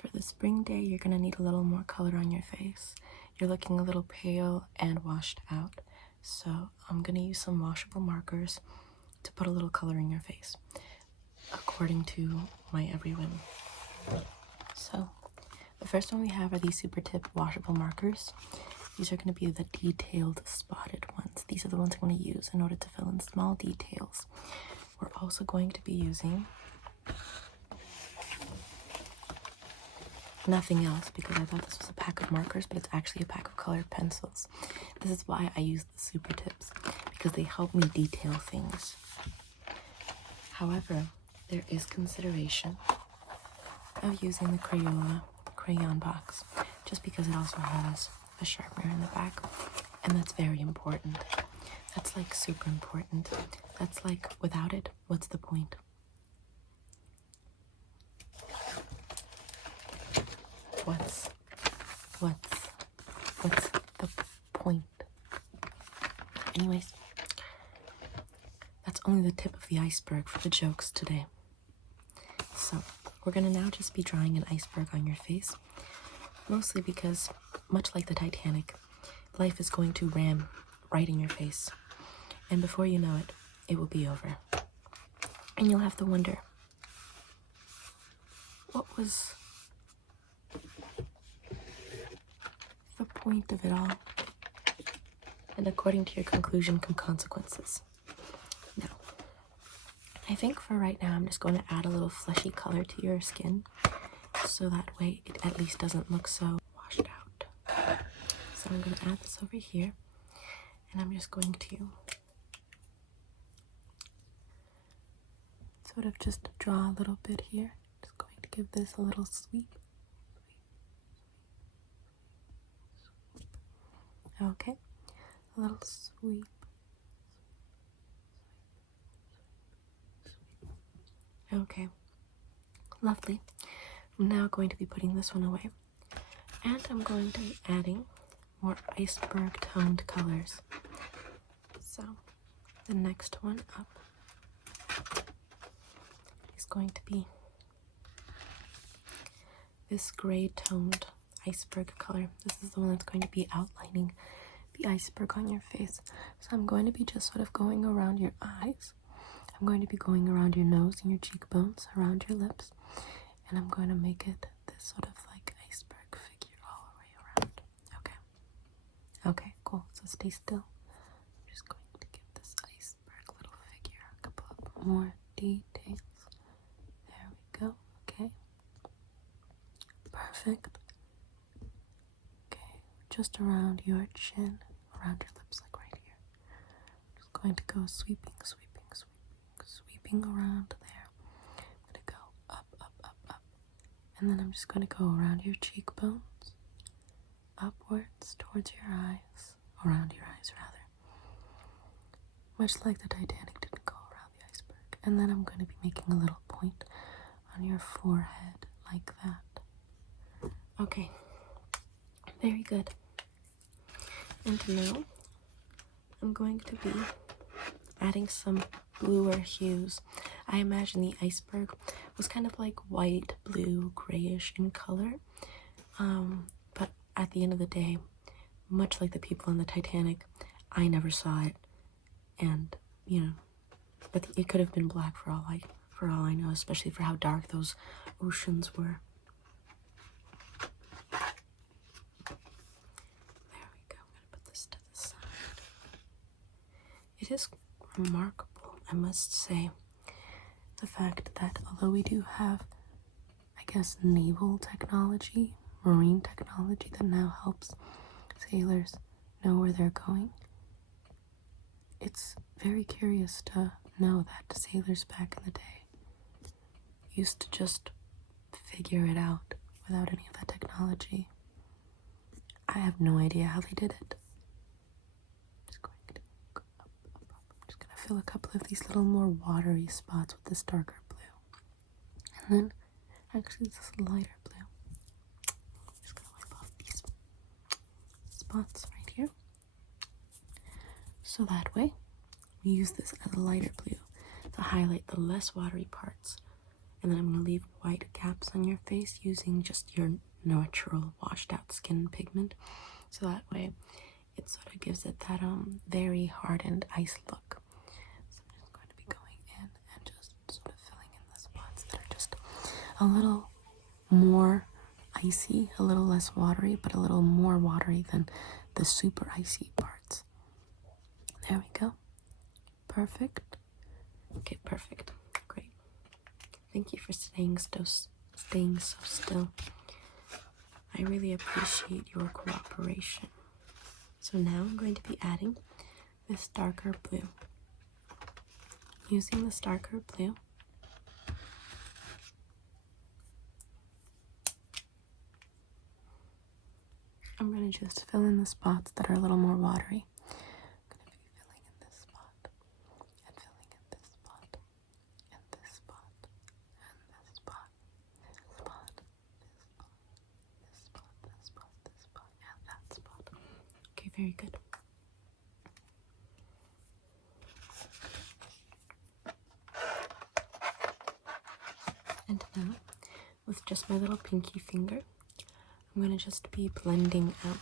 For the spring day, you're going to need a little more color on your face. You're looking a little pale and washed out. So I'm going to use some washable markers to put a little color in your face, according to my everyone. So the first one we have are these super tip washable markers. These are going to be the detailed spotted ones. These are the ones I'm going to use in order to fill in small details. We're also going to be using nothing else because I thought this was a pack of markers, but it's actually a pack of colored pencils. This is why I use the super tips, because they help me detail things. However, there is consideration of using the Crayola crayon box, just because it also has a sharpener in the back, and that's very important. That's like super important. That's like, without it, what's the point? What's the point? Anyways, that's only the tip of the iceberg for the jokes today. So we're gonna now just be drawing an iceberg on your face, mostly because, much like the Titanic, life is going to ram right in your face, and before you know it, it will be over, and you'll have to wonder, what was the point of it all? And according to your conclusion come consequences. Now, I think for right now I'm just going to add a little fleshy color to your skin, so that way it at least doesn't look so washed out. So I'm going to add this over here, and I'm just going to sort of just draw a little bit here. Just going to give this a little sweep. Okay, a little sweep. Okay, lovely. I'm now going to be putting this one away, and I'm going to be adding more iceberg toned colors. So the next one up is going to be this gray toned iceberg color. This is the one that's going to be outlining the iceberg on your face. So I'm going to be just sort of going around your eyes. I'm going to be going around your nose and your cheekbones, around your lips, and I'm going to make it this sort of like iceberg figure all the way around. Okay, cool. So stay still. I'm just going to give this iceberg little figure a couple of more details. There we go. Okay. Perfect. Okay, just around your chin, around your lips, like right here. Just going to go sweeping around there. I'm going to go up, and then I'm just going to go around your cheekbones, upwards towards your eyes, around your eyes rather, much like the Titanic didn't go around the iceberg. And then I'm going to be making a little point on your forehead like that. Okay, very good. And now I'm going to be adding some bluer hues. I imagine the iceberg was kind of like white, blue, grayish in color, but at the end of the day, much like the people in the Titanic, I never saw it, and but it could have been black for all I know, especially for how dark those oceans were. There we go. I'm gonna put this to the side. It is remarkable, I must say, the fact that although we do have, I guess, naval technology, marine technology that now helps sailors know where they're going, it's very curious to know that sailors back in the day used to just figure it out without any of that technology. I have no idea how they did it. Just going to go up. I'm just going to fill a couple of these little more watery spots with this darker blue. And then, actually, this lighter blue. I'm just going to wipe off these spots right here. So that way, we use this as a lighter blue to highlight the less watery parts And then I'm going to leave white gaps on your face using just your natural washed out skin pigment. So that way it sort of gives it that very hardened ice look. So I'm just going to be going in and just sort of filling in the spots that are just a little more icy, a little less watery, but a little more watery than the super icy parts. There we go. Perfect. Okay, perfect. Great. Thank you for staying so still. I really appreciate your cooperation. So now I'm going to be adding this darker blue. Using this darker blue, I'm going to just fill in the spots that are a little more watery. I'm going to be filling in this spot, and filling in this spot, and this spot, and this spot, this spot, this spot, this spot, this spot, this spot, and that spot. Okay, very good. And now, with just my little pinky finger, I'm going to just be blending out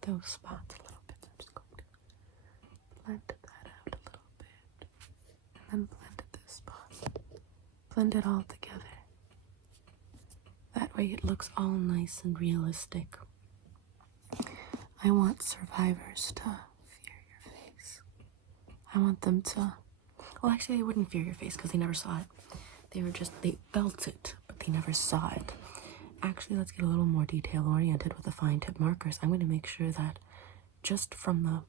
those spots a little bit. So I'm just going to blend that out a little bit. And then blend this spot. Blend it all together. That way it looks all nice and realistic. I want survivors to fear your face. I want them to... Well, actually, they wouldn't fear your face because they never saw it. They felt it, but they never saw it. Actually, let's get a little more detail-oriented with the fine tip markers. I'm going to make sure that just from the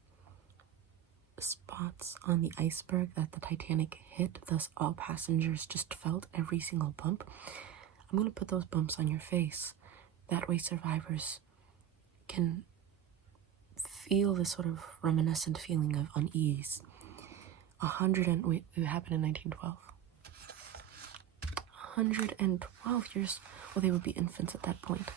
spots on the iceberg that the Titanic hit, thus all passengers just felt every single bump, I'm going to put those bumps on your face. That way survivors can feel this sort of reminiscent feeling of unease. It happened in 1912. 112 years, well, they would be infants at that point.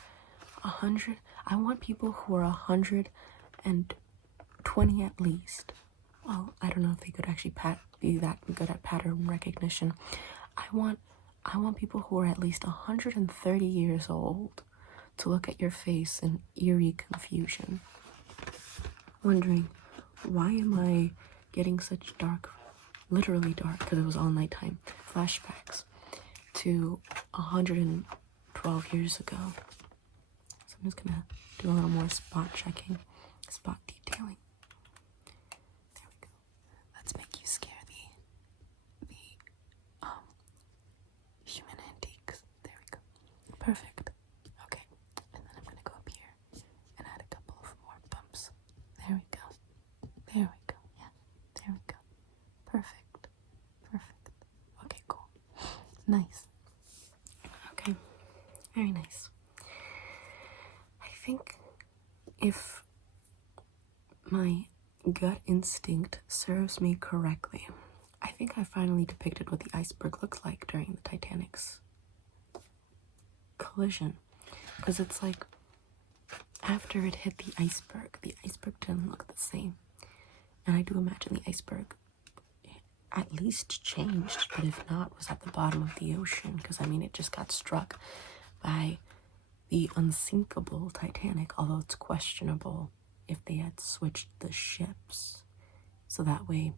100, I want people who are 120 at least. Well, I don't know if they could actually be that good at pattern recognition. I want people who are at least 130 years old to look at your face in eerie confusion, wondering, why am I getting such dark, literally dark, because it was all nighttime, flashbacks to 112 years ago. So I'm just gonna do a little more spot checking, spot detailing. There we go. Let's make you scare the human antiques. There we go. Perfect. Okay. And then I'm gonna go up here and add a couple of more bumps. There we go. There we go. Yeah. There we go. Perfect. Perfect. Okay, cool. Nice. Okay. Very nice. I think if my gut instinct serves me correctly, I think I finally depicted what the iceberg looks like during the Titanic's collision. Because it's like, after it hit the iceberg didn't look the same. And I do imagine the iceberg at least changed, but if not, was at the bottom of the ocean. Because, I mean, it just got struck by the unsinkable Titanic, although it's questionable if they had switched the ships. So that way,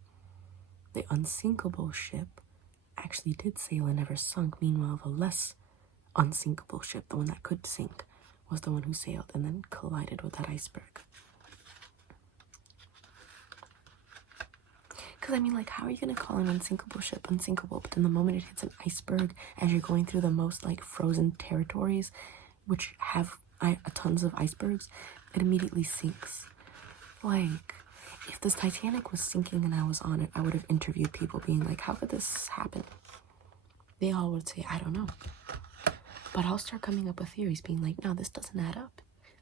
the unsinkable ship actually did sail and never sunk. Meanwhile, the less unsinkable ship, the one that could sink, was the one who sailed and then collided with that iceberg. Because, I mean, like, how are you going to call an unsinkable ship unsinkable, but then the moment it hits an iceberg, as you're going through the most, like, frozen territories, which have tons of icebergs, it immediately sinks? Like, if this Titanic was sinking and I was on it, I would have interviewed people being like, how could this happen? They all would say, I don't know. But I'll start coming up with theories being like, no, this doesn't add up.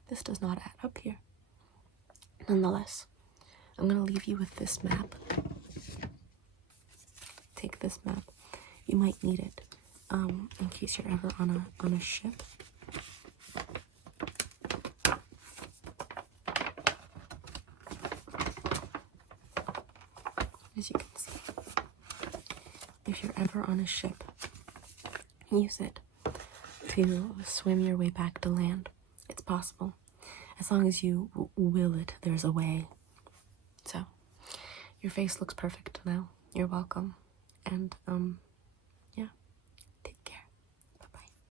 This does not add up here. Nonetheless, I'm going to leave you with this map. Take this map. You might need it in case you're ever on a ship. As you can see, if you're ever on a ship use it to swim your way back to land. It's possible. As long as you will it, there's a way. So, your face looks perfect now. You're welcome. And,